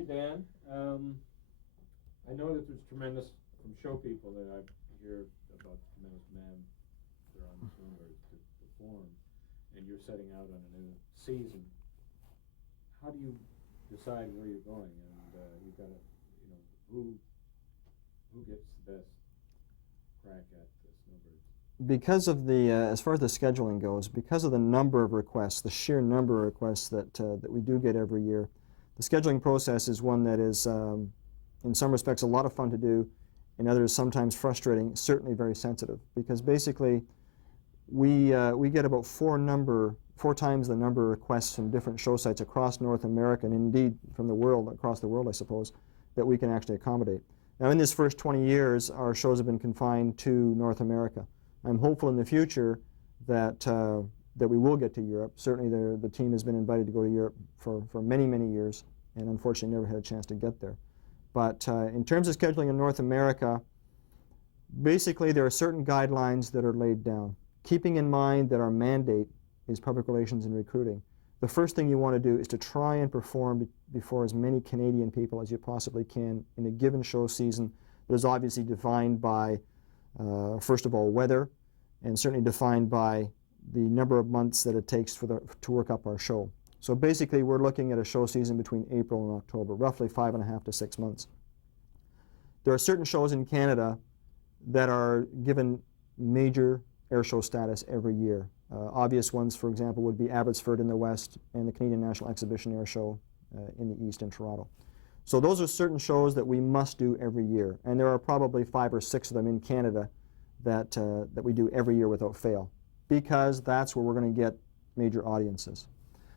Hey, Dan. I know that there's tremendous, from show people that I hear about tremendous demand that are on the Snowbirds to perform, and you're setting out on a new season. How do you decide where you're going? And you've got to, who gets the best crack at the Snowbirds? Because of the, as far as the scheduling goes, because of the number of requests, the sheer number of requests that we do get every year, the scheduling process is one that is, in some respects, a lot of fun to do, in others sometimes frustrating, certainly very sensitive. Because basically, we get about four times the number of requests from different show sites across North America, and indeed from the world, across the world, I suppose, that we can actually accommodate. Now, in this first 20 years, our shows have been confined to North America. I'm hopeful in the future that that we will get to Europe. Certainly, the team has been invited to go to Europe for many, many years, and unfortunately never had a chance to get there. But in terms of scheduling in North America, basically there are certain guidelines that are laid down, keeping in mind that our mandate is public relations and recruiting. The first thing you want to do is to try and perform before as many Canadian people as you possibly can in a given show season that is obviously defined by, first of all, weather, and certainly defined by the number of months that it takes to work up our show. So basically, we're looking at a show season between April and October, roughly 5.5 to 6 months. There are certain shows in Canada that are given major air show status every year. Obvious ones, for example, would be Abbotsford in the west and the Canadian National Exhibition Air Show in the east in Toronto. So those are certain shows that we must do every year, and there are probably 5 or 6 of them in Canada that we do every year without fail, because that's where we're going to get major audiences.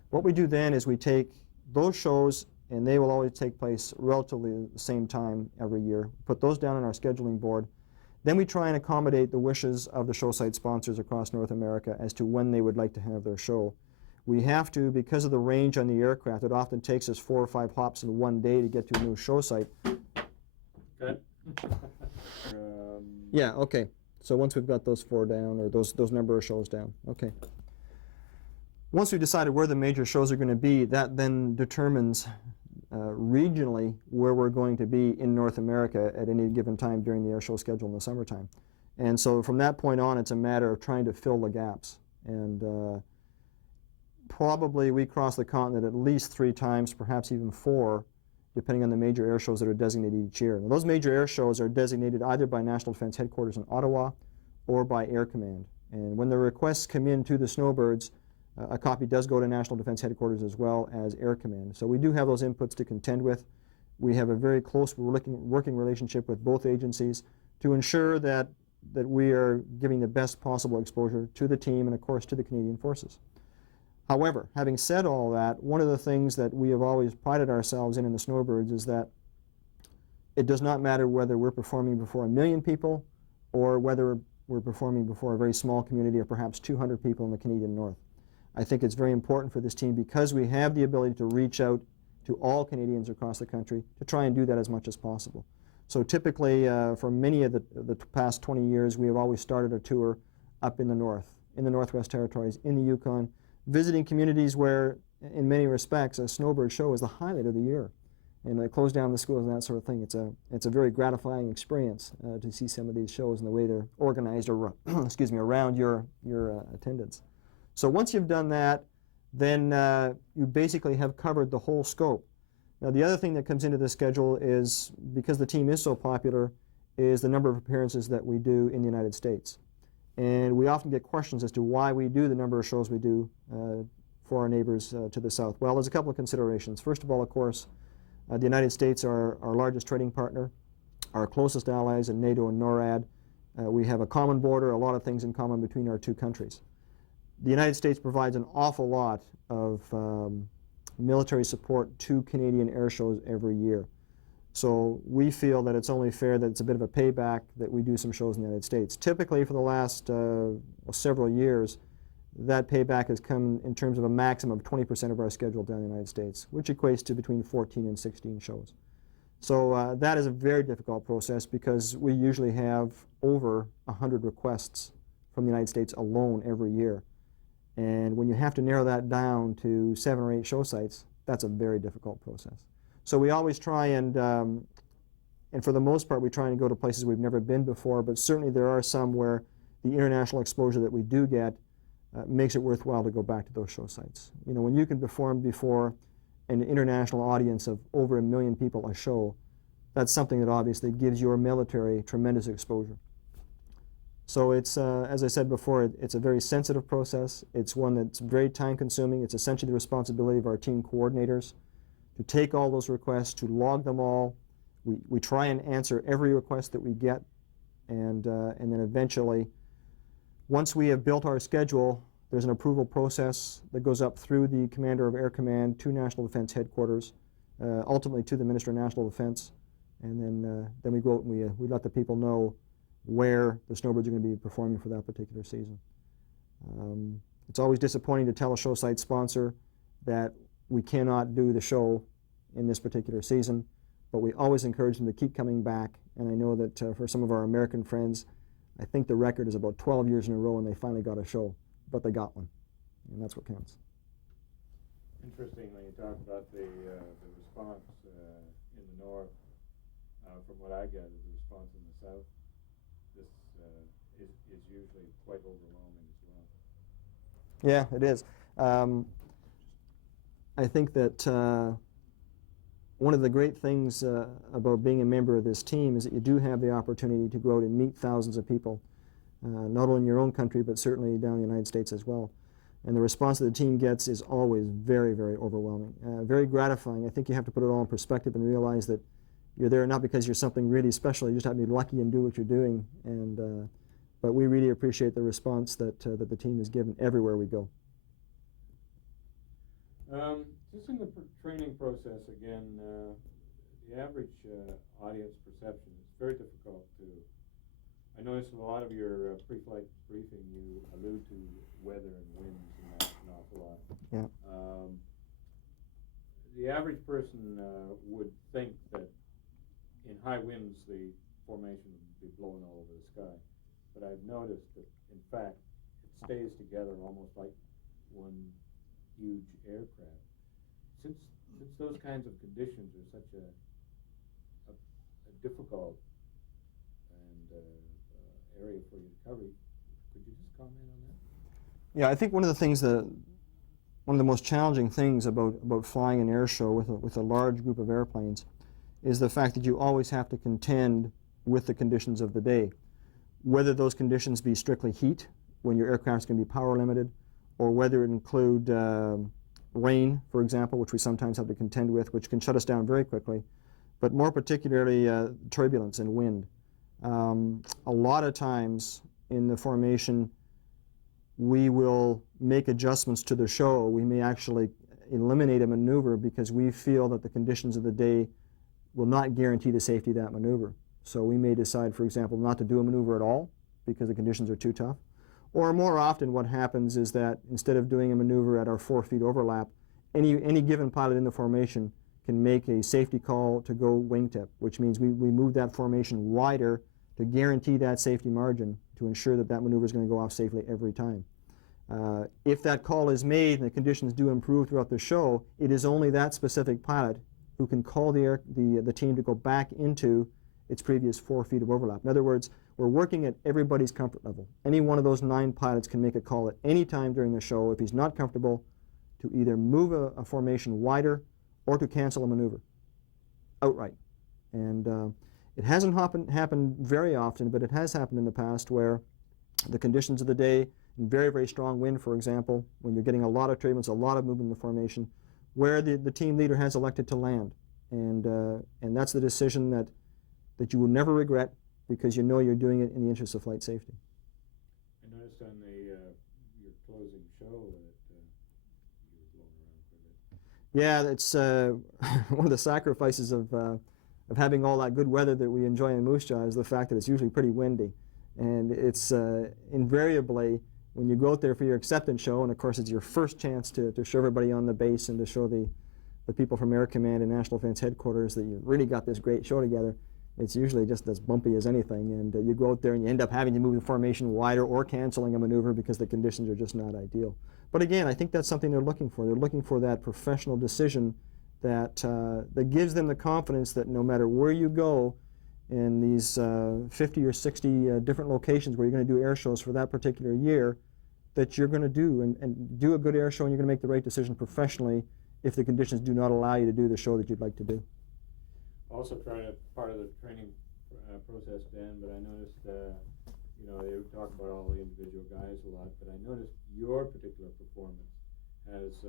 What we do then is we take those shows, and they will always take place relatively the same time every year, put those down on our scheduling board. Then we try and accommodate the wishes of the show site sponsors across North America as to when they would like to have their show. We have to, because of the range on the aircraft, it often takes us 4 or 5 hops in one day to get to a new show site. Good. Yeah, okay. So once we've got those 4 down, or those number of shows down, okay. Once we've decided where the major shows are going to be, that then determines regionally where we're going to be in North America at any given time during the air show schedule in the summertime. And so from that point on, it's a matter of trying to fill the gaps. And probably we cross the continent at least 3 times, perhaps even 4, depending on the major air shows that are designated each year. Now, those major air shows are designated either by National Defense Headquarters in Ottawa or by Air Command. And when the requests come in to the Snowbirds, a copy does go to National Defense Headquarters as well as Air Command. So we do have those inputs to contend with. We have a very close working relationship with both agencies to ensure that we are giving the best possible exposure to the team and, of course, to the Canadian Forces. However, having said all that, one of the things that we have always prided ourselves in the Snowbirds is that it does not matter whether we're performing before 1 million people or whether we're performing before a very small community of perhaps 200 people in the Canadian North. I think it's very important for this team, because we have the ability to reach out to all Canadians across the country, to try and do that as much as possible. So typically, for many of the past 20 years, we have always started a tour up in the north, in the Northwest Territories, in the Yukon, visiting communities where, in many respects, a Snowbird show is the highlight of the year. And they close down the schools and that sort of thing. It's a very gratifying experience to see some of these shows and the way they're organized around your attendance. So once you've done that, then you basically have covered the whole scope. Now, the other thing that comes into the schedule is, because the team is so popular, is the number of appearances that we do in the United States. And we often get questions as to why we do the number of shows we do for our neighbors to the south. Well, there's a couple of considerations. First of all, of course, the United States are our largest trading partner, our closest allies in NATO and NORAD. We have a common border, a lot of things in common between our 2 countries. The United States provides an awful lot of military support to Canadian air shows every year. So we feel that it's only fair that it's a bit of a payback that we do some shows in the United States. Typically, for the last several years, that payback has come in terms of a maximum of 20% of our schedule down in the United States, which equates to between 14 and 16 shows. So that is a very difficult process, because we usually have over 100 requests from the United States alone every year. And when you have to narrow that down to 7 or 8 show sites, that's a very difficult process. So we always try and for the most part, we try and go to places we've never been before, but certainly there are some where the international exposure that we do get makes it worthwhile to go back to those show sites. You know, when you can perform before an international audience of over 1 million people a show, that's something that obviously gives your military tremendous exposure. So it's, as I said before, it's a very sensitive process. It's one that's very time consuming. It's essentially the responsibility of our team coordinators to take all those requests, to log them all. We try and answer every request that we get, and then eventually, once we have built our schedule, there's an approval process that goes up through the Commander of Air Command to National Defense Headquarters, ultimately to the Minister of National Defense, and then we go out and we let the people know where the Snowbirds are going to be performing for that particular season. It's always disappointing to tell a show site sponsor that we cannot do the show in this particular season, but we always encourage them to keep coming back. And I know that for some of our American friends, I think the record is about 12 years in a row and they finally got a show, but they got one, and that's what counts. Interesting when you talk about the response in the north. From what I gather, the response in the south, this is usually quite overwhelming as well. Yeah, it is. I think that one of the great things about being a member of this team is that you do have the opportunity to go out and meet thousands of people, not only in your own country, but certainly down in the United States as well. And the response that the team gets is always very, very overwhelming, very gratifying. I think you have to put it all in perspective and realize that you're there not because you're something really special, you just have to be lucky and do what you're doing. And but we really appreciate the response that the team is given everywhere we go. Just in the training process again, the average audience perception is very difficult to. I noticed in a lot of your pre-flight briefing you allude to weather and winds an awful lot. Yeah. The average person would think that in high winds the formation would be blown all over the sky, but I've noticed that in fact it stays together almost like one huge aircraft. Since those kinds of conditions are such a difficult and area for you to cover, could you just comment on that? Yeah, I think one of the most challenging things about flying an air show with a large group of airplanes is the fact that you always have to contend with the conditions of the day, whether those conditions be strictly heat, when your aircraft's going to be power limited, or whether it include rain, for example, which we sometimes have to contend with, which can shut us down very quickly, but more particularly turbulence and wind. A lot of times in the formation, we will make adjustments to the show. We may actually eliminate a maneuver because we feel that the conditions of the day will not guarantee the safety of that maneuver. So we may decide, for example, not to do a maneuver at all because the conditions are too tough. Or more often what happens is that instead of doing a maneuver at our 4 feet overlap, any given pilot in the formation can make a safety call to go wingtip, which means we move that formation wider to guarantee that safety margin to ensure that that maneuver is going to go off safely every time. If that call is made and the conditions do improve throughout the show, it is only that specific pilot who can call the team to go back into its previous 4 feet of overlap. In other words, we're working at everybody's comfort level. Any one of those 9 pilots can make a call at any time during the show if he's not comfortable to either move a formation wider or to cancel a maneuver outright. And it hasn't happened very often, but it has happened in the past where the conditions of the day, very, very strong wind, for example, when you're getting a lot of turbulence, a lot of movement in the formation, where the team leader has elected to land. And that's the decision that you will never regret because you know you're doing it in the interest of flight safety. I noticed on your closing show that you were blown around quite a bit. Yeah, it's one of the sacrifices of having all that good weather that we enjoy in Moose Jaw is the fact that it's usually pretty windy. And it's invariably, when you go out there for your acceptance show, and of course it's your first chance to show everybody on the base and to show the people from Air Command and National Defense Headquarters that you really got this great show together, it's usually just as bumpy as anything. And you go out there and you end up having to move the formation wider or canceling a maneuver because the conditions are just not ideal. But again, I think that's something they're looking for. They're looking for that professional decision that gives them the confidence that no matter where you go in these 50 or 60 different locations where you're going to do air shows for that particular year, that you're going to do and do a good air show, and you're going to make the right decision professionally if the conditions do not allow you to do the show that you'd like to do. Also part of the training process, Dan, but I noticed, you know, they talk about all the individual guys a lot, but I noticed your particular performance has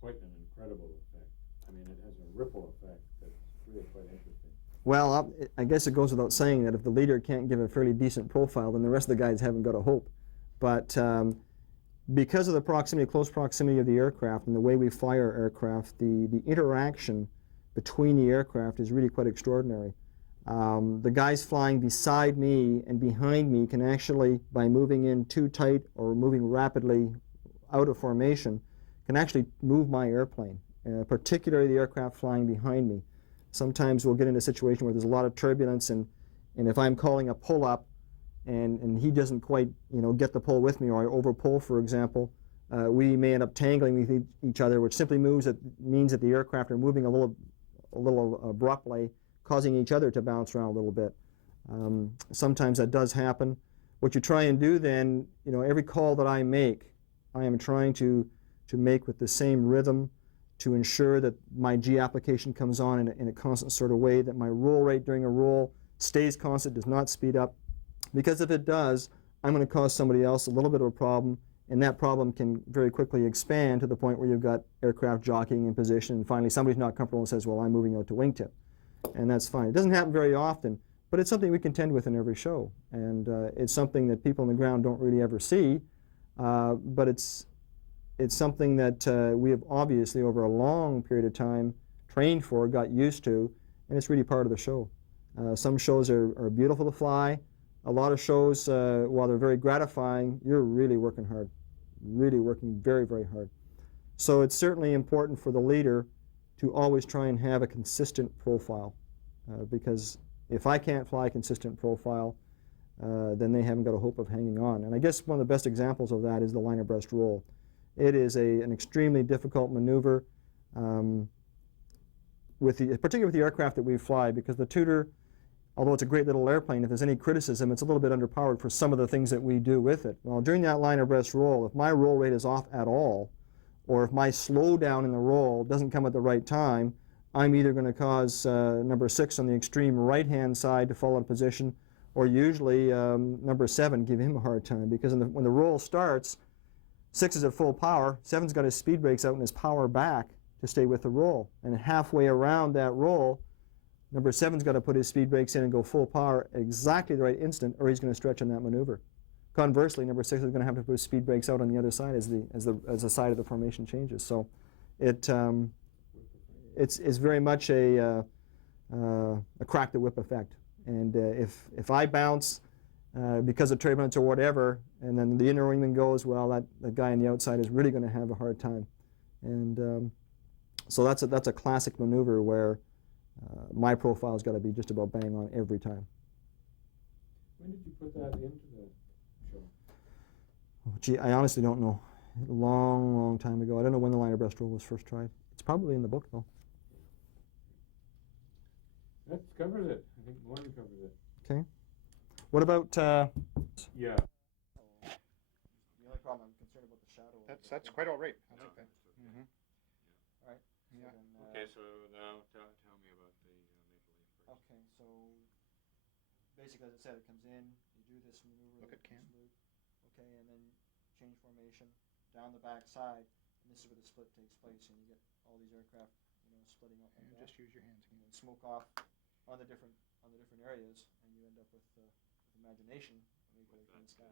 quite an incredible effect. I mean, it has a ripple effect that's really quite interesting. Well, I guess it goes without saying that if the leader can't give a fairly decent profile, then the rest of the guys haven't got a hope. But because of the close proximity of the aircraft and the way we fly our aircraft, the interaction between the aircraft is really quite extraordinary. The guys flying beside me and behind me can actually, by moving in too tight or moving rapidly out of formation, can actually move my airplane, particularly the aircraft flying behind me. Sometimes we'll get into a situation where there's a lot of turbulence, and if I'm calling a pull-up and he doesn't quite, you know, get the pull with me, or I over-pull, for example, we may end up tangling with each other, which simply means that the aircraft are moving a little abruptly, causing each other to bounce around a little bit. Sometimes that does happen. What you try and do then, you know, every call that I make, I am trying to make with the same rhythm, to ensure that my G application comes on in a constant sort of way, that my roll rate during a roll stays constant, does not speed up. Because if it does, I'm going to cause somebody else a little bit of a problem, and that problem can very quickly expand to the point where you've got aircraft jockeying in position, and finally somebody's not comfortable and says, well, I'm moving out to wingtip. And that's fine. It doesn't happen very often, but it's something we contend with in every show. And it's something that people on the ground don't really ever see, but it's something that we have obviously over a long period of time trained for, got used to, and it's really part of the show. Some shows are beautiful to fly. A lot of shows, while they're very gratifying, you're really working hard, really working very, very hard. So it's certainly important for the leader to always try and have a consistent profile, because if I can't fly a consistent profile, then they haven't got a hope of hanging on. And I guess one of the best examples of that is the line abreast roll. It is an extremely difficult maneuver, particularly with the aircraft that we fly, because the Tudor, although it's a great little airplane, if there's any criticism, it's a little bit underpowered for some of the things that we do with it. Well, during that line abreast roll, if my roll rate is off at all, or if my slowdown in the roll doesn't come at the right time, I'm either going to cause number 6 on the extreme right-hand side to fall out of position, or usually number 7 give him a hard time, because when the roll starts, 6 is at full power, 7's got his speed brakes out and his power back to stay with the roll. And halfway around that roll, number 7's got to put his speed brakes in and go full power at exactly the right instant, or he's going to stretch on that maneuver. Conversely, number 6 is going to have to put his speed brakes out on the other side as the side of the formation changes. So it's very much a crack the whip effect. And if I bounce because of turbulence or whatever, and then the inner wingman goes, well, that guy on the outside is really going to have a hard time. And so that's a classic maneuver where my profile's got to be just about bang on every time. When did you put that into the show? Oh, gee, I honestly don't know. A long, long time ago. I don't know when the line abreast roll was first tried. It's probably in the book, though. That covers it. I think Gordon covers it. Okay. What about? Yeah. The only problem I'm concerned about the shadow. That's quite all right. I like that. Mm-hmm. All right. Yeah. Okay, so now tell me about the Maple Leaf first. Okay, so basically, as I said, it comes in, you do this maneuver. Look at Cam. Okay, and then change formation down the back side, and this is where the split takes place, and you get all these aircraft, splitting up like And that. just use your hands again. And smoke off on the different areas, and you end up with imagination With in the sky.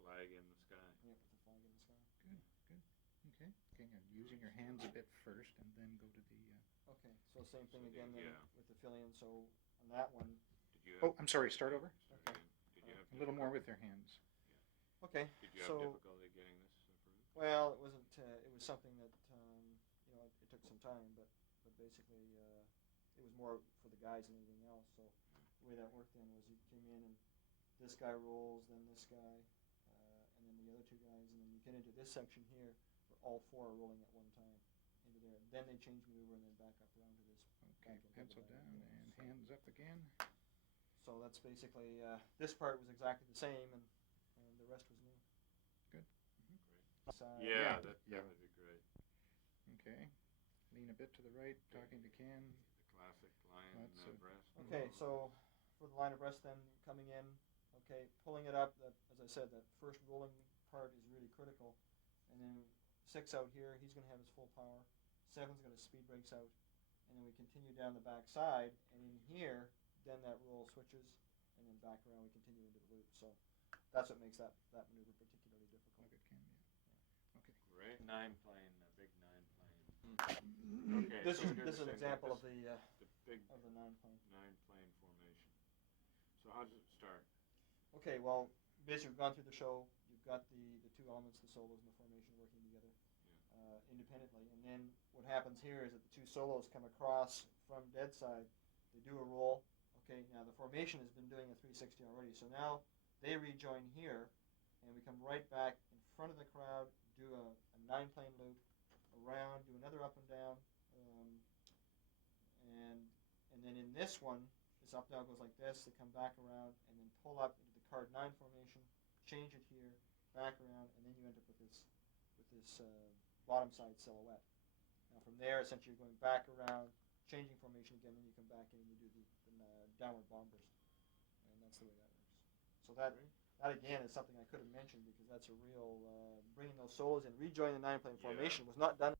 flag in the sky. Yeah, with the flag in the sky. Good. Okay. Okay. And using your hands a bit first, and then go to the. Okay, so same thing So again then yeah. with the fill-in. So on that one, Did you Oh, I'm sorry. Start over. Okay. Did you have A little more with your hands. okay. Did you have So difficulty getting this approved? well, it wasn't. It was something that it took some time, but basically it was more for the guys than anything else. So the way that worked then was he came in and this guy rolls, then this guy, and then the other two guys, and then you get into this section here where all 4 are rolling at one time into there. then they change maneuver and then back up around to this. Okay, back end pencil double down diamond roll. and hands up again. So that's basically, this part was exactly the same, and the rest was new. Good. Side. Yeah, that yeah. would be great. Okay. Lean a bit to the right, talking to Ken. The classic lion Lots of- breast. Okay, so for the line of breast then coming in, okay, pulling it up, that, as I said, that first rolling part is really critical. And then 6 out here, he's going to have his full power. 7's going to speed brakes out. And then we continue down the back side, and in here, then that roll switches, and then back around we continue into the loop. So that's what makes that maneuver particularly difficult. Look at Ken, yeah. Okay. Great 9-plane, a big 9-plane. Okay, This so is we're this is an doing the same example of thing. the The big 9-plane. 9-plane formation. So how does it start? Okay, well, basically we've gone through the show. You've got the two elements, the solos and the formation, working together independently. And then what happens here is that the two solos come across from dead side. They do a roll. Okay, now the formation has been doing a 360 already. So now they rejoin here, and we come right back in front of the crowd, do a 9-plane loop, around, do another up and down, and then in this one, this up down goes like this. They come back around and then pull up into the card 9 formation, change it here, back around, and then you end up with this bottom side silhouette. Now from there, essentially you're going back around, changing formation again, then you come back in and you do the downward bomb burst, and that's the way that works. So that again is something I could have mentioned because that's a real bringing those solos in, rejoining the 9-plane formation was not done.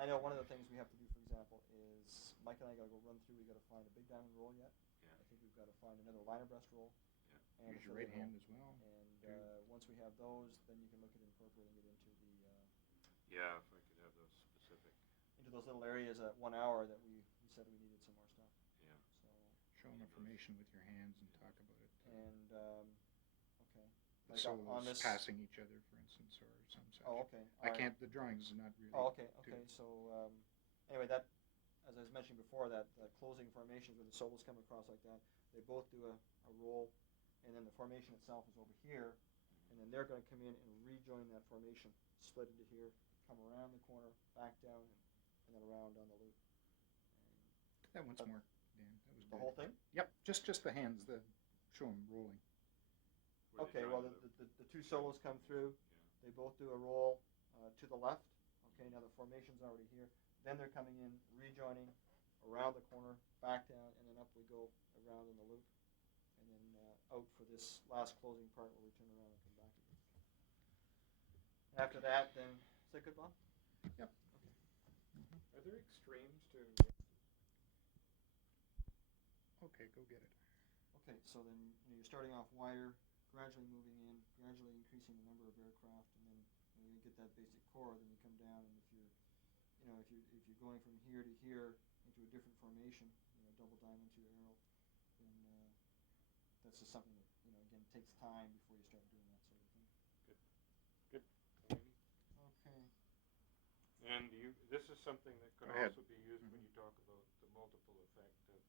I know one of the things we have to do, for example, is Mike and I got to go run through. We got to find a big diamond roll yet. Yeah. I think we've got to find another liner breast roll. Yeah. And Use your right hand as well. And once we have those, then you can look at incorporating it into Yeah, if I could have those specific. into those little areas at 1 hour that we said we needed some more stuff. Yeah. So Show them information with your hands and talk about it. and okay. The Like solos on this. passing each other, for instance, or some such. Oh, okay. I can't. The drawings are not really. Oh, okay. too- Okay. So anyway, that, as I was mentioning before, that closing formations where the solos come across like that, they both do a roll, and then the formation itself is over here, and then they're going to come in and rejoin that formation, split into here, come around the corner, back down, and then around on the loop. That once more, Dan. That was The good. whole thing? Yep. Just the hands. Show them rolling. Where they Okay. Well, join the two solos come through. Yeah. They both do a roll to the left. Okay. Now the formation's already here. Then they're coming in, rejoining, around the corner, back down, and then up we go around in the loop, and then out for this last closing part where we turn around and come back again. After that, then, is that good, Bob? Yep. Okay. Are there extremes to? Okay, go get it. Okay, so then you're starting off wider, gradually moving in, gradually increasing the number of aircraft, and then when you get that basic core, then you come down, and if you're going from here to here into a different formation, double diamond to arrow, then that's just something that again takes time before you start doing that sort of thing. Good. Okay. And this is something that could Go ahead. also be used when you talk about the multiple effect of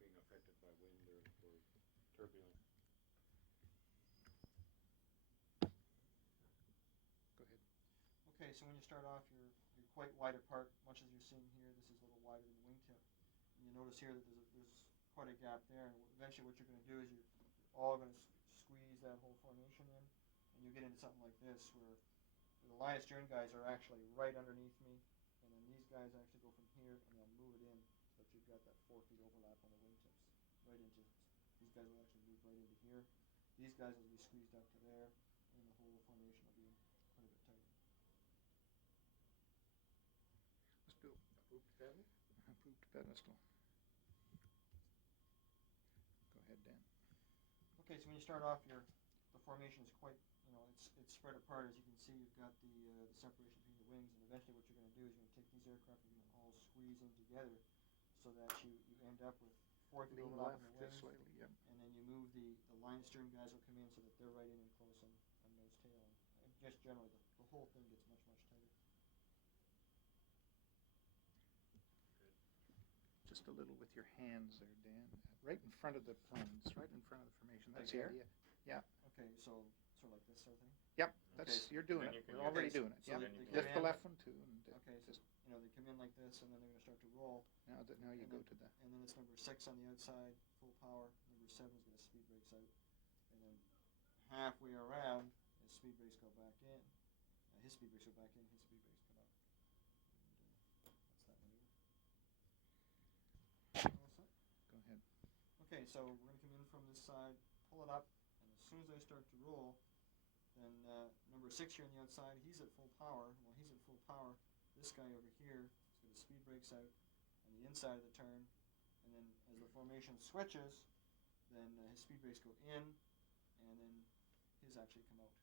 being affected by wind or turbulence. Go ahead. Okay, so when you start off, you're quite wide apart, much as you're seeing here. This is a little wider than the wingtip. And you notice here that there's quite a gap there. And eventually what you're going to do is you're all going to squeeze that whole formation in, and you get into something like this where the line stern guys are actually right underneath me, and then these guys actually go from here and they'll move it in so that you've got that 4 feet overlap on the wingtips. Right into, these guys will actually move right into here. These guys will be squeezed out to there, and the whole formation will be quite a bit tighter. Let's do A pooped pedal? a pooped pedestal. Go ahead, Dan. Okay, so when you start off, the formation is quite, it's spread apart. As you can see, you've got the separation between the wings, and eventually what you're going to do is you're going to take these aircraft and you're going to all squeeze in together so that you end up with 4 feet Lean overlap left in the just wings, slightly. Yep. and then you move the line stern guys will come in so that they're right in and close on nose tail. And just generally, the whole thing gets much, much tighter. Just a little with your hands there, Dan. Right in front of the planes, right in front of the formation. That's Like the here? idea. Yeah. Okay, so sort of like this sort of thing? Yep, Okay, that's, so you're doing then you it. can We're get already this. doing it. So Yep. then you Lift the can- left one too, and Okay, so just they come in like this, and then they're going to start to roll. now you and go then- to the. And then it's number 6 on the outside, full power. Number 7 is going to speed brakes out, and then halfway around, his speed brakes go back in. His speed brakes go back in. His speed brakes come out. And, that's that maneuver. All set? Go ahead. Okay, so we're going to come in from this side, pull it up, and as soon as I start to roll, then number 6 here on the outside, he's at full power. While he's at full power, this guy over here is going to speed brakes out on the inside of the turn, and then as the formation switches, then his speed brakes go in, and then his actually come out.